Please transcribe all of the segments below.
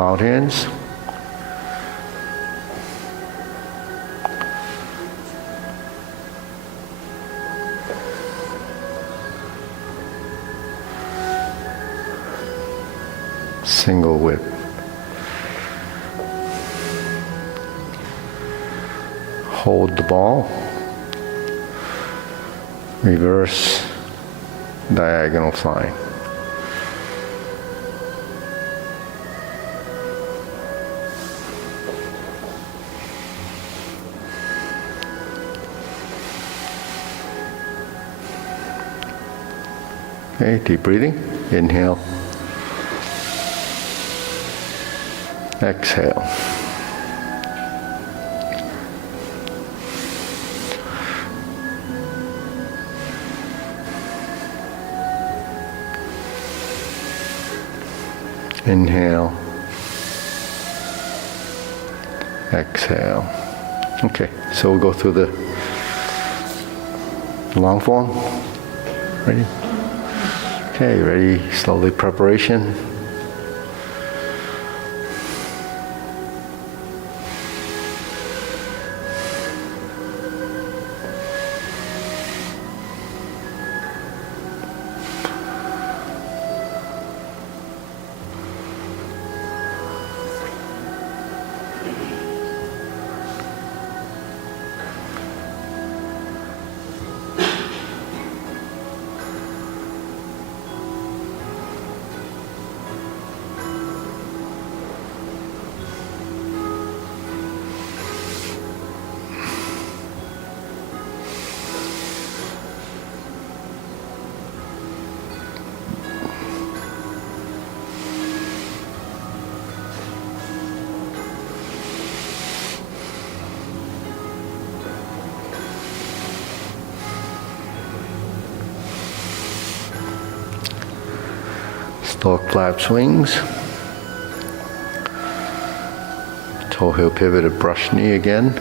Cloud hands. Single whip. Hold the ball. Reverse diagonal flying. Okay, deep breathing. Inhale. Exhale. Inhale. Exhale. Okay, so we'll go through the long form. Ready? Okay, ready? Slowly preparation. Stork flap swings. Toe heel pivoted brush knee again.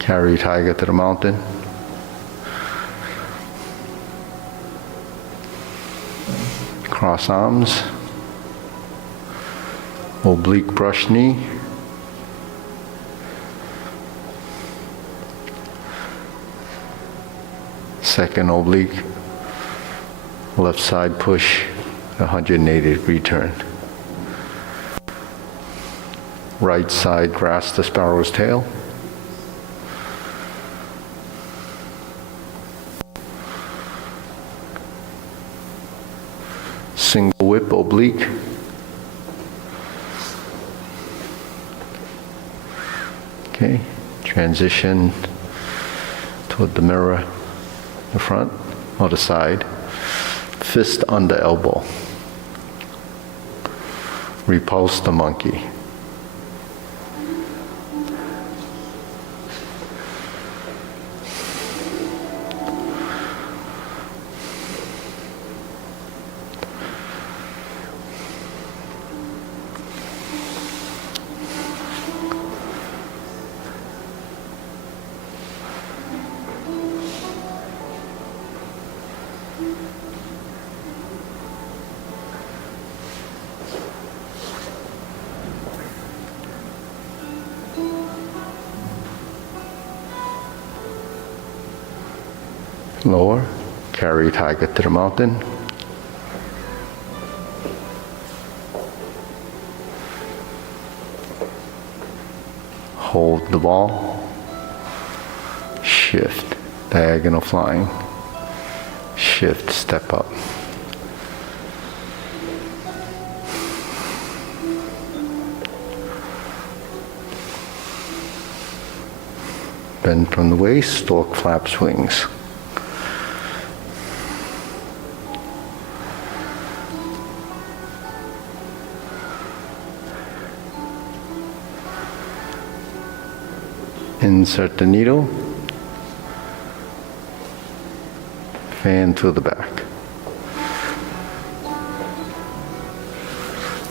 Carry tiger to the mountain. Cross arms. Oblique brush knee. Second oblique. Left side push, 180-degree turn. Right side grasp the sparrow's tail. Single whip oblique. Okay, transition toward the mirror, the front or the side. Fist under elbow. Repulse the monkey. Lower, carry tiger to the mountain. Hold the ball. Shift, diagonal flying. Shift, step up. Bend from the waist, stork flaps wings. Insert the needle, fan through the back.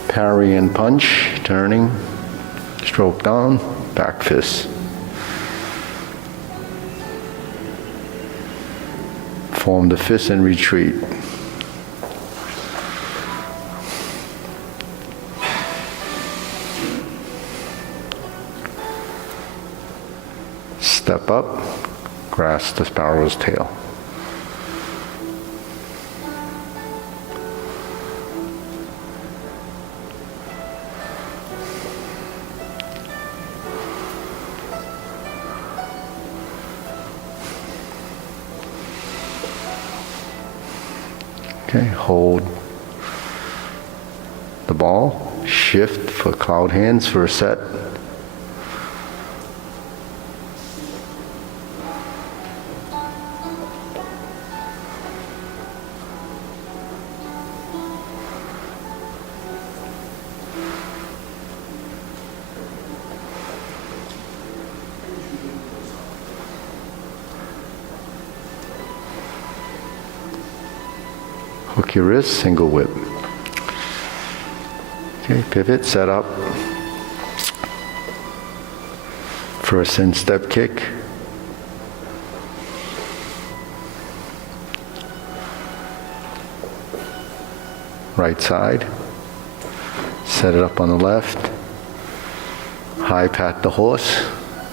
Parry and punch, turning, stroke down, back fist. Form the fist and retreat. Step up, grasp the sparrow's tail. Okay, hold the ball, shift for cloud hands for a set. Hook your wrist, single whip. Okay, pivot, set up. First in-step kick. Right side. Set it up on the left. High pat the horse.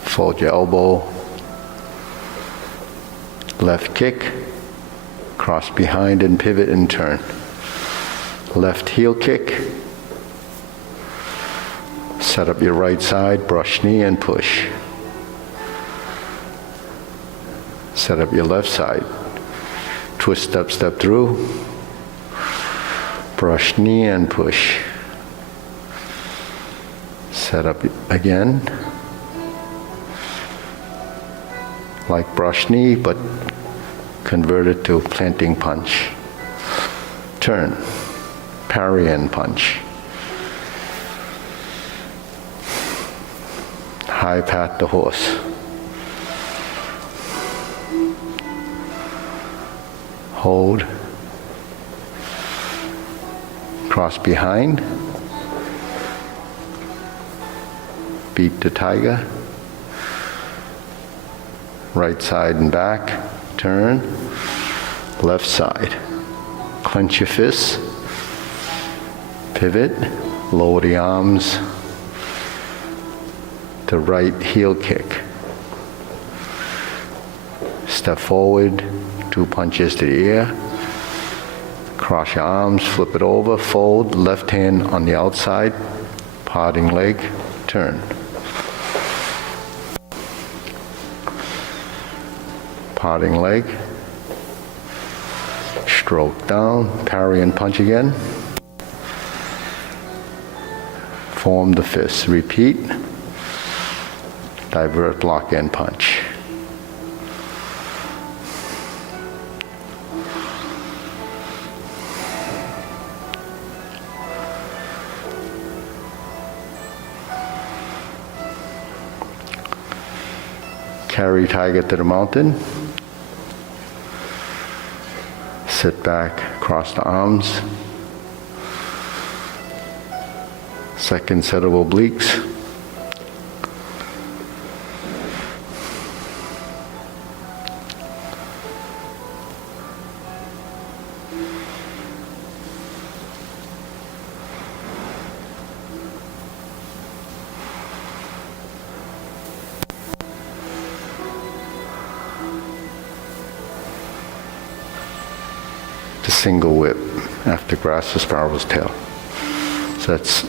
Fold your elbow. Left kick. Cross behind and pivot and turn. Left heel kick. Set up your right side, brush knee and push. Set up your left side. Twist step, step through. Brush knee and push. Set up again. Like brush knee, but convert it to planting punch. Turn, parry and punch. High pat the horse. Hold. Cross behind. Beat the tiger. Right side and back. Turn, left side. Clench your fists, pivot, lower the arms, to right heel kick. Step forward, 2 punches to the ear. Cross your arms, flip it over, fold, left hand on the outside, parting leg, turn. Parting leg, stroke down, parry and punch again. Form the fists, repeat, divert, block and punch. Carry tiger to the mountain. Sit back, cross the arms. Second set of obliques. single whip after grasp the sparrow's tail. So that's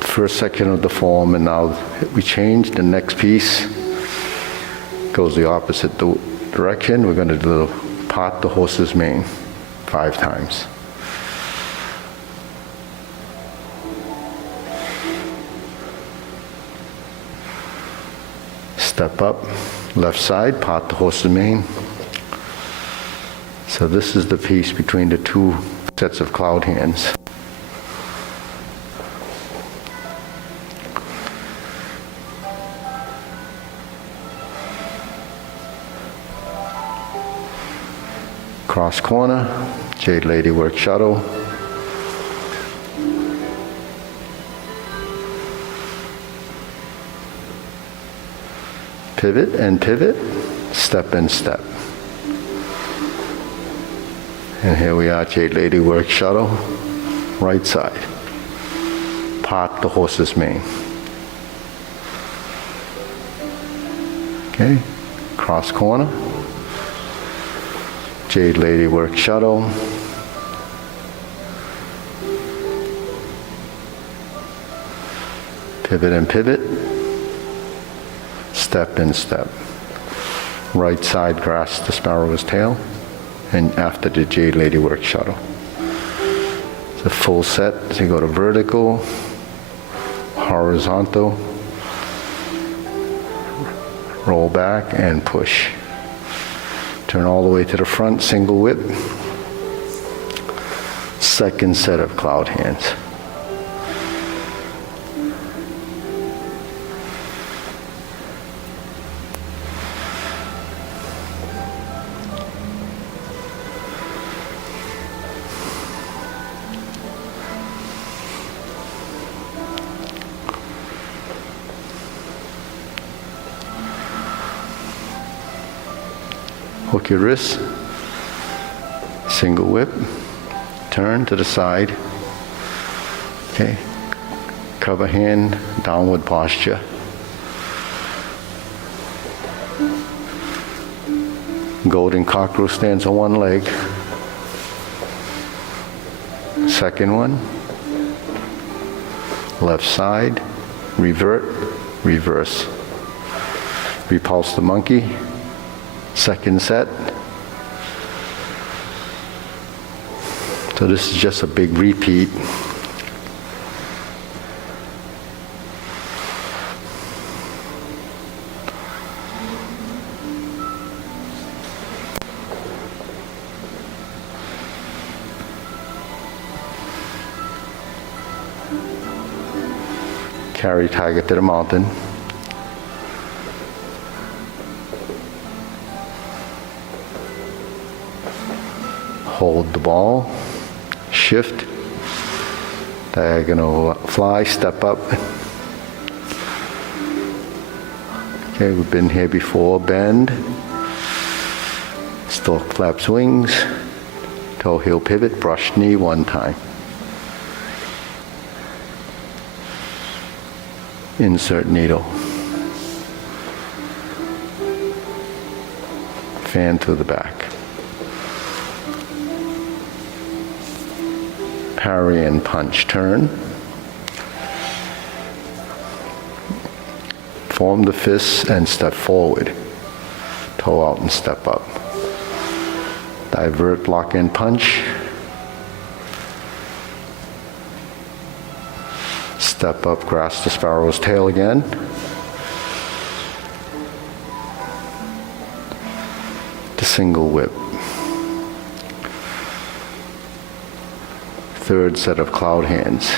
the first section of the form, and now we change. The next piece goes the opposite direction. We're going to do the part the horse's mane 5 times. Step up, left side, part the horse's mane. So this is the piece between the 2 sets of cloud hands. Cross corner, Jade Lady work shuttle. Pivot and pivot, step and step. And here we are, Jade Lady work shuttle, right side. Part the horse's mane. Okay, cross corner. Jade Lady work shuttle. Pivot and pivot. Step and step. Right side grasp the sparrow's tail, and after the Jade Lady work shuttle. It's a full set. So you go to vertical, horizontal, roll back and push. Turn all the way to the front, single whip. Second set of cloud hands. Hook your wrist, single whip, turn to the side. Okay, cover hand, downward posture. Golden cockroach stands on one leg. Second one, left side, revert, reverse. Repulse the monkey. Second set. So this is just a big repeat. Carry tiger to the mountain. Hold the ball, shift, diagonal fly, step up. Okay, we've been here before, bend, stalk flaps wings, toe heel pivot, brush knee 1 time. Insert needle. Fan to the back. Parry and punch, turn. Form the fists and step forward. Toe out and step up. Divert, block and punch. Step up, grasp the sparrow's tail again. The single whip. Third set of cloud hands.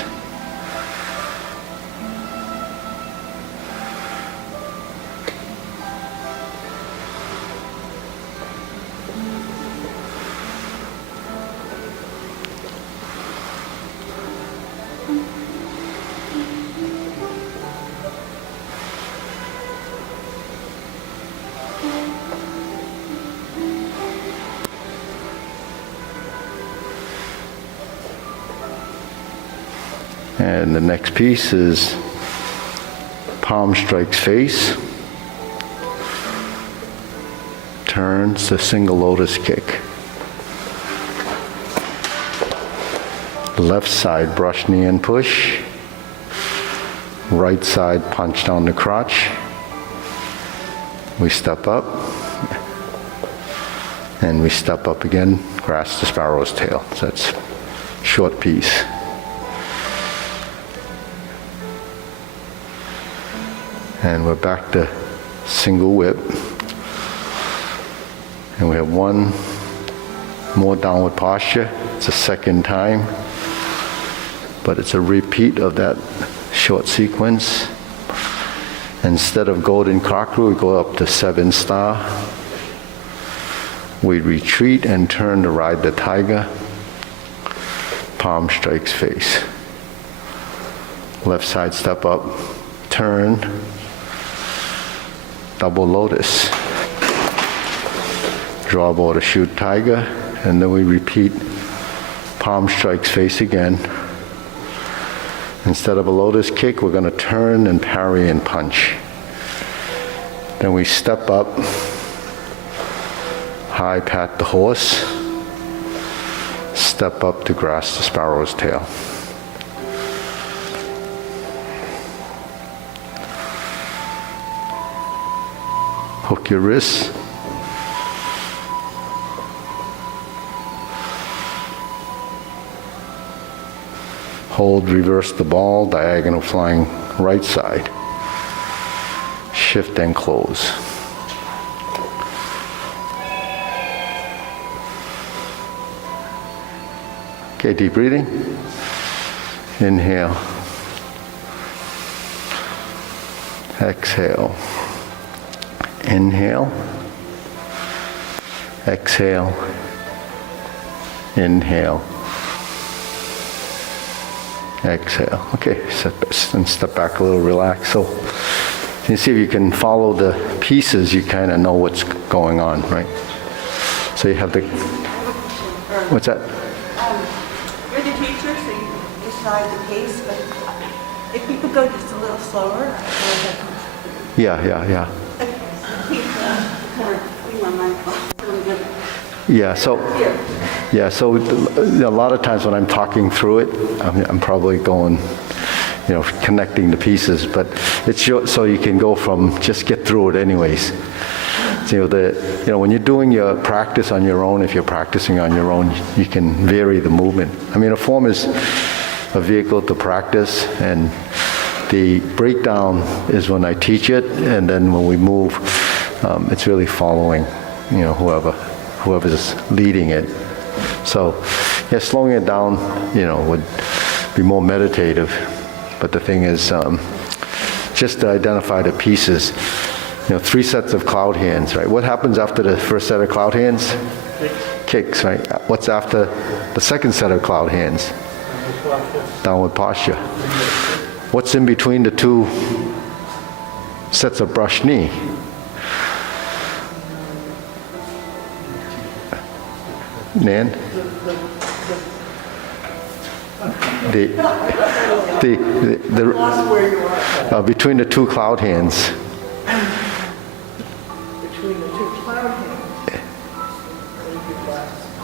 And the next piece is palm strikes face. turns to single lotus kick. Left side, brush knee and push. Right side, punch down the crotch. We step up. And we step up again, grasp the sparrow's tail. So that's short piece. And we're back to single whip. And we have one more downward posture. It's a second time, but it's a repeat of that short sequence. Instead of golden cockerel, we go up to 7-star. We retreat and turn to ride the tiger. Palm strikes face. Left side step up, turn, double lotus. Draw bow to shoot tiger, and then we repeat palm strikes face again. Instead of a lotus kick, we're going to turn and parry and punch. Then we step up, high pat the horse, step up to grasp the sparrow's tail. Hook your wrists. Hold, reverse the ball, diagonal flying right side. Shift and close. Okay, deep breathing. Inhale. Exhale. Inhale. Exhale. Inhale. Exhale. Okay, step back a little, relax. So you see if you can follow the pieces, you kind of know what's going on, right? So you have the, what's that? You're the teacher, so you decide the pace, but if people go just a little slower, Yeah. So a lot of times when I'm talking through it, I'm probably going, connecting the pieces, but it's so you can go from just get through it anyways. When you're doing your practice on your own, if you're practicing on your own, you can vary the movement. A form is a vehicle to practice, and the breakdown is when I teach it, and then when we move, it's really following, whoever's leading it. So, slowing it down, would be more meditative. But the thing is, just to identify the pieces. 3 sets of cloud hands, right? What happens after the first set of cloud hands? Kicks, right? What's after the second set of cloud hands? Downward posture. What's in between the 2 sets of brush knee? Nan? Between the 2 cloud hands. between the 2 cloud hands.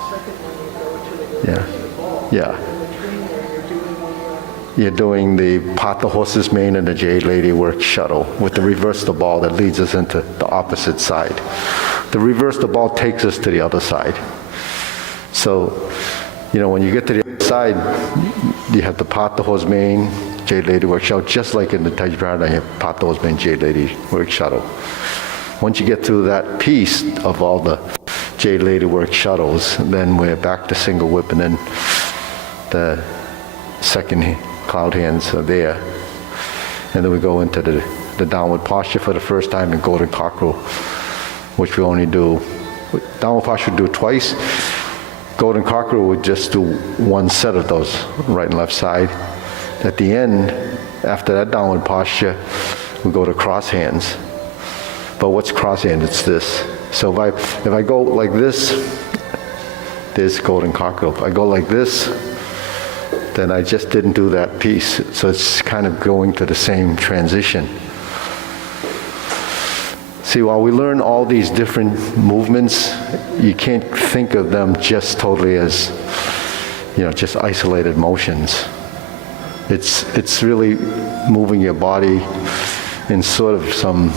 Second one you go to the ball. Yeah. In between there You're doing the pot the horse's mane and the jade lady work shuttle with the reverse the ball that leads us into the opposite side. The reverse the ball takes us to the other side. So, when you get to the other side, you have the pot the horse mane, jade lady work shuttle, just like in the Tai Chi Paradigm, you have pot the horse mane, jade lady work shuttle. Once you get through that piece of all the jade lady work shuttles, then we're back to single whip, and then the second cloud hands are there. And then we go into the downward posture for the first time in golden cockerel, which we only do, downward posture we do twice. Golden cockerel would just do 1 set of those, right and left side. At the end, after that downward posture, we go to cross hands. But what's cross hand? It's this. So if I go like this, there's golden cockerel. If I go like this, then I just didn't do that piece. So it's kind of going to the same transition. See, while we learn all these different movements, you can't think of them just totally as, just isolated motions. It's really moving your body in sort of some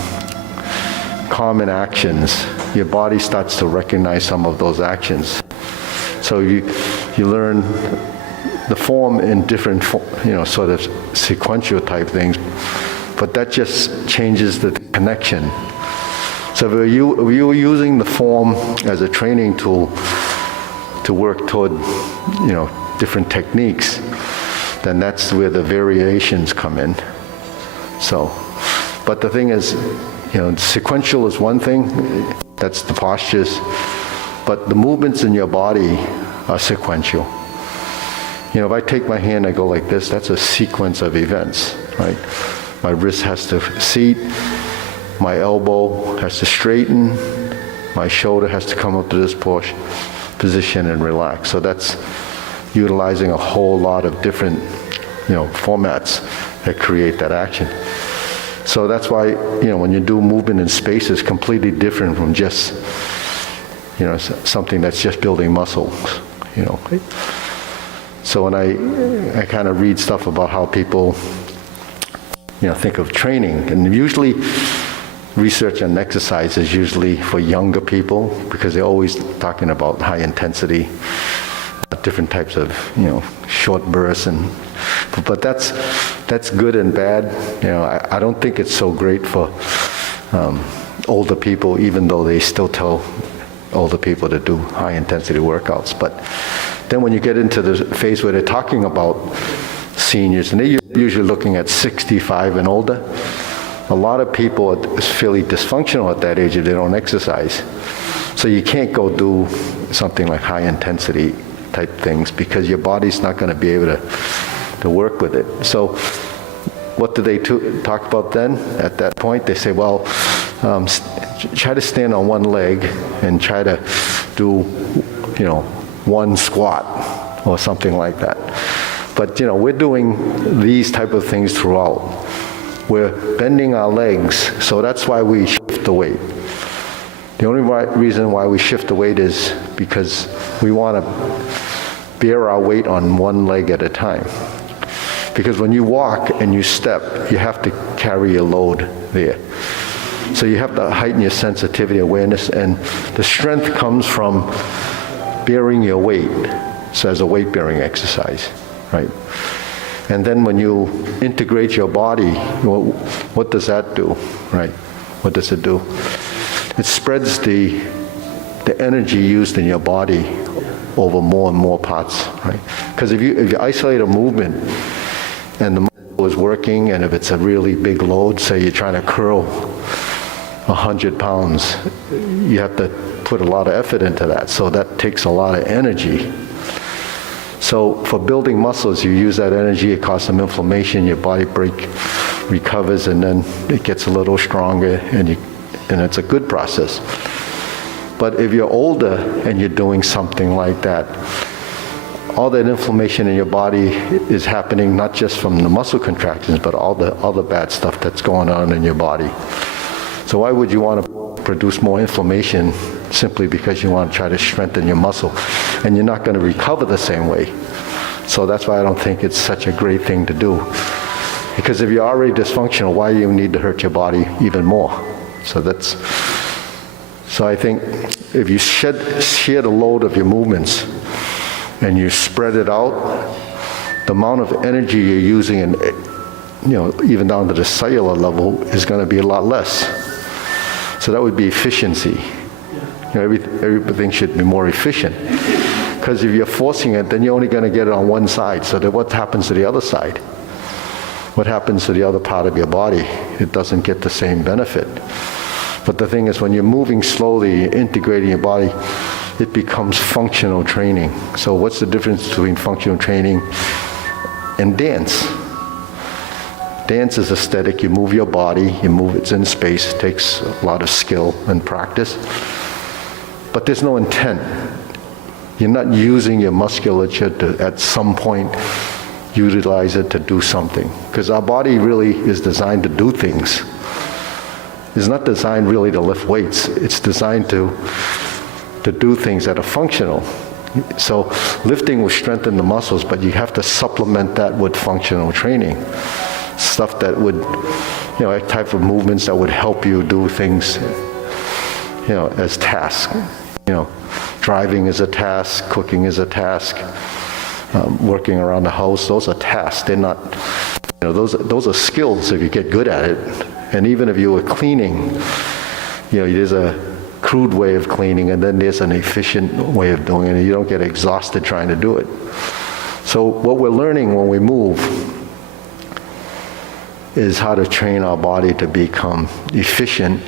common actions. Your body starts to recognize some of those actions. So you learn the form in different, sort of sequential type things, but that just changes the connection. So if you were using the form as a training tool to work toward, different techniques, then that's where the variations come in. So, but the thing is, sequential is one thing, that's the postures, but the movements in your body are sequential. If I take my hand, I go like this, that's a sequence of events, right? My wrist has to seat, my elbow has to straighten, my shoulder has to come up to this position and relax. So that's utilizing a whole lot of different, formats that create that action. So that's why, when you do movement in space, it's completely different from just, something that's just building muscles, So when I kind of read stuff about how people, think of training, and usually research on exercise is usually for younger people because they're always talking about high intensity, different types of, short bursts, but that's good and bad. I don't think it's so great for older people, even though they still tell older people to do high intensity workouts. But then when you get into the phase where they're talking about seniors, and they're usually looking at 65 and older, a lot of people are fairly dysfunctional at that age if they don't exercise. So you can't go do something like high intensity type things because your body's not going to be able to work with it. So what do they talk about then at that point? They say, well, try to stand on one leg and try to do, one squat or something like that. But, we're doing these type of things throughout. We're bending our legs, so that's why we shift the weight. The only reason why we shift the weight is because we want to bear our weight on one leg at a time. Because when you walk and you step, you have to carry your load there. So you have to heighten your sensitivity, awareness, and the strength comes from bearing your weight, so as a weight-bearing exercise, right? And then when you integrate your body, what does that do, right? What does it do? It spreads the energy used in your body over more and more parts, right? Because if you isolate a movement and the muscle is working, and if it's a really big load, say you're trying to curl 100 pounds, you have to put a lot of effort into that. So that takes a lot of energy. So for building muscles, you use that energy, it causes some inflammation, your body recovers, and then it gets a little stronger, and it's a good process. But if you're older and you're doing something like that, all that inflammation in your body is happening not just from the muscle contractions, but all the other bad stuff that's going on in your body. So why would you want to produce more inflammation simply because you want to try to strengthen your muscle? And you're not going to recover the same way. So that's why I don't think it's such a great thing to do. Because if you're already dysfunctional, why do you need to hurt your body even more? So I think if you share the load of your movements and you spread it out, the amount of energy you're using, and even down to the cellular level, is going to be a lot less. So that would be efficiency. Everything should be more efficient. Because if you're forcing it, then you're only going to get it on one side. So then what happens to the other side? What happens to the other part of your body? It doesn't get the same benefit. But the thing is, when you're moving slowly, you're integrating your body, it becomes functional training. So what's the difference between functional training and dance? Dance is aesthetic. You move your body, it's in space, it takes a lot of skill and practice. But there's no intent. You're not using your musculature to, at some point, utilize it to do something. Because our body really is designed to do things. is not designed really to lift weights. It's designed to do things that are functional. So lifting will strengthen the muscles, but you have to supplement that with functional training. Stuff that would, a type of movements that would help you do things, as tasks. Driving is a task, cooking is a task, working around the house, those are tasks. They're not, those are skills if you get good at it. And even if you were cleaning, there's a crude way of cleaning, and then there's an efficient way of doing it, and you don't get exhausted trying to do it. So what we're learning when we move is how to train our body to become efficient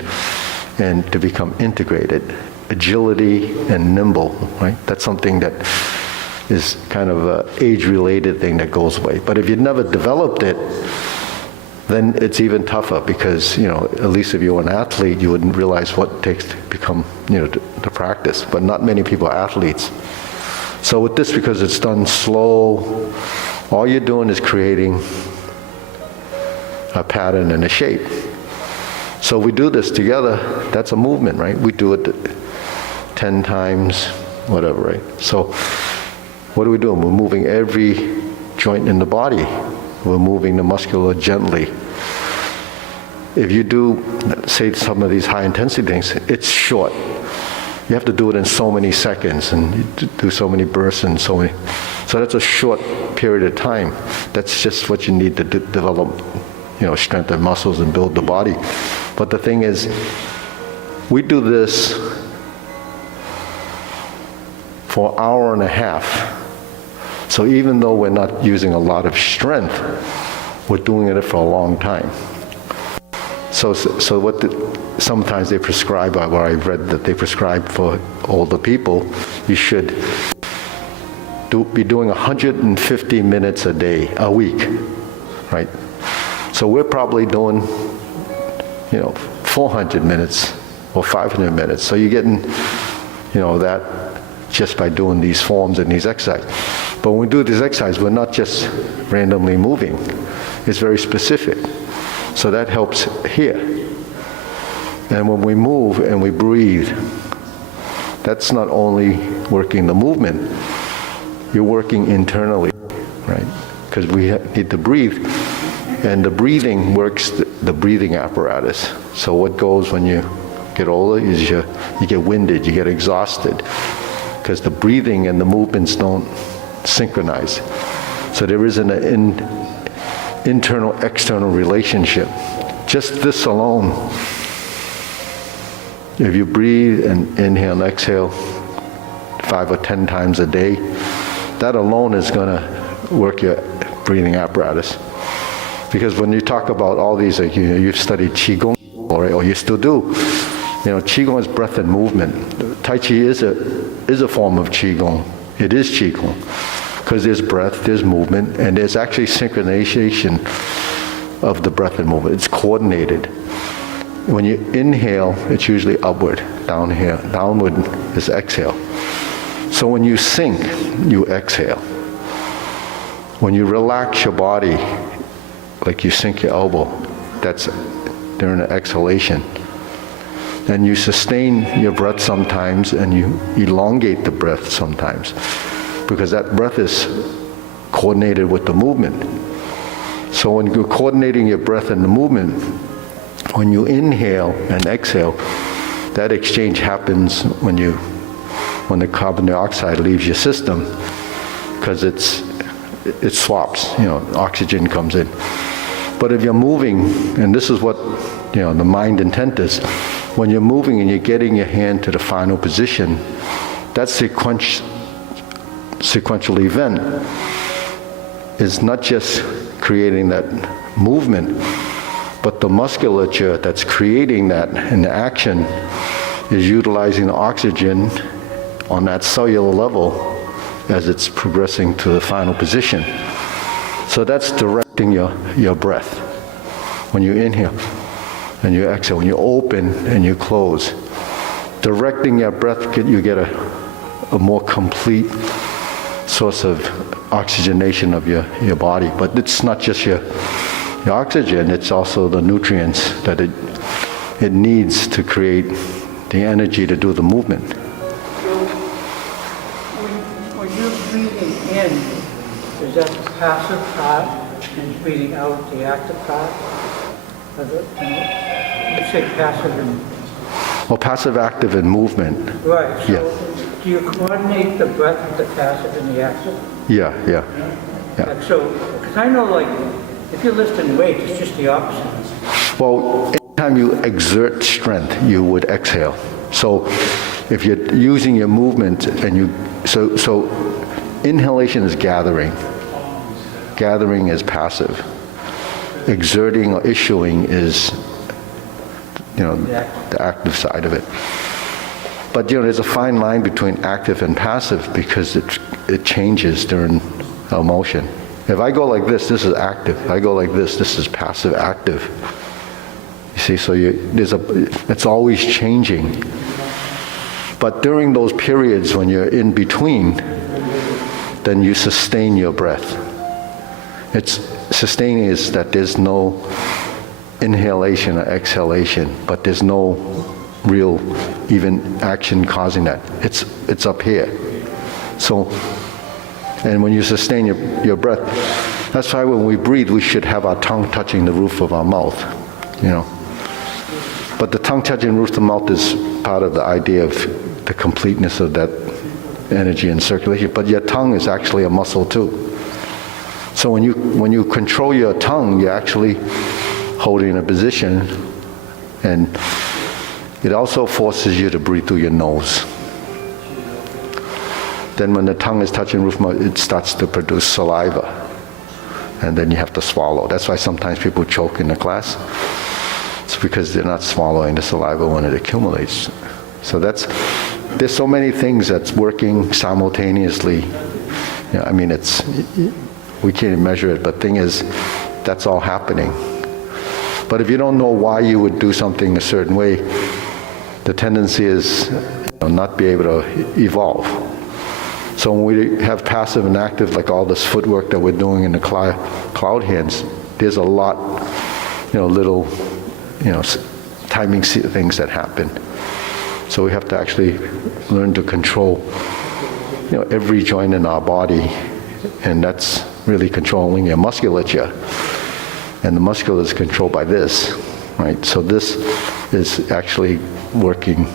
and to become integrated. Agility and nimble, right? That's something that is kind of an age-related thing that goes away. But if you've never developed it, then it's even tougher because, at least if you're an athlete, you wouldn't realize what it takes to become, to practice. But not many people are athletes. So with this, because it's done slow, all you're doing is creating a pattern and a shape. So we do this together, that's a movement, right? We do it 10 times, whatever, right? So what are we doing? We're moving every joint in the body. We're moving the muscular gently. If you do, say, some of these high-intensity things, it's short. You have to do it in so many seconds and you do so many bursts and so many. So that's a short period of time. That's just what you need to develop, strengthen muscles and build the body. But the thing is, we do this for an hour and a half. So even though we're not using a lot of strength, we're doing it for a long time. So what sometimes they prescribe, where I've read that they prescribe for older people, you should be doing 150 minutes a week, right? So we're probably doing, 400 minutes or 500 minutes. So you're getting, that just by doing these forms and these exercises. But when we do this exercise, we're not just randomly moving. It's very specific. So that helps here. And when we move and we breathe, that's not only working the movement, you're working internally, right? Because we need to breathe. And the breathing works the breathing apparatus. So what goes when you get older is you get winded, you get exhausted, because the breathing and the movements don't synchronize. So there is an internal-external relationship. Just this alone, if you breathe and inhale and exhale 5 or 10 times a day, that alone is going to work your breathing apparatus. Because when you talk about all these, like you've studied Qigong, or you still do, Qigong is breath and movement. Tai Chi is a form of Qigong. It is Qigong. Because there's breath, there's movement, and there's actually synchronization of the breath and movement. It's coordinated. When you inhale, it's usually upward. Down here, downward is exhale. So when you sink, you exhale. When you relax your body, like you sink your elbow, that's during an exhalation. And you sustain your breath sometimes, and you elongate the breath sometimes, because that breath is coordinated with the movement. So when you're coordinating your breath and the movement, when you inhale and exhale, that exchange happens when the carbon dioxide leaves your system, because it swaps, oxygen comes in. But if you're moving, and this is what, the mind intent is, when you're moving and you're getting your hand to the final position, that sequential event is not just creating that movement, but the musculature that's creating that in the action is utilizing the oxygen on that cellular level as it's progressing to the final position. So that's directing your breath. When you inhale and you exhale, when you open and you close, directing your breath, you get a more complete source of oxygenation of your body. But it's not just your oxygen, it's also the nutrients that it it needs to create the energy to do the movement. So when you're breathing in, is that the passive part and breathing out the active part? You say passive and... Well, passive, active, and movement. Right, so Yeah. do you coordinate the breath with the passive and the active? Yeah. Like, so, because I know like, if you're lifting weights, it's just the opposite. Well, anytime you exert strength, you would exhale. So if you're using your movement and so inhalation is gathering. Gathering is passive. Exerting or issuing is, the active side of it. But, there's a fine line between active and passive because it changes during a motion. If I go like this is active. If I go like this is passive active. You see, so it's always changing. But during those periods when you're in between, then you sustain your breath. Sustaining is that there's no inhalation or exhalation, but there's no real even action causing that. It's up here. So, and when you sustain your breath, that's why when we breathe, we should have our tongue touching the roof of our mouth, But the tongue touching the roof of the mouth is part of the idea of the completeness of that energy and circulation. But your tongue is actually a muscle too. So when you control your tongue, you're actually holding a position, and it also forces you to breathe through your nose. Then when the tongue is touching the roof, it starts to produce saliva, and then you have to swallow. That's why sometimes people choke in the class. It's because they're not swallowing the saliva when it accumulates. So there's so many things that's working simultaneously. We can't even measure it, but thing is, that's all happening. But if you don't know why you would do something a certain way, the tendency is not be able to evolve. So when we have passive and active, like all this footwork that we're doing in the cloud hands, there's a lot, little, timing things that happen. So we have to actually learn to control, every joint in our body, and that's really controlling your musculature. And the muscle is controlled by this, right? So this is actually working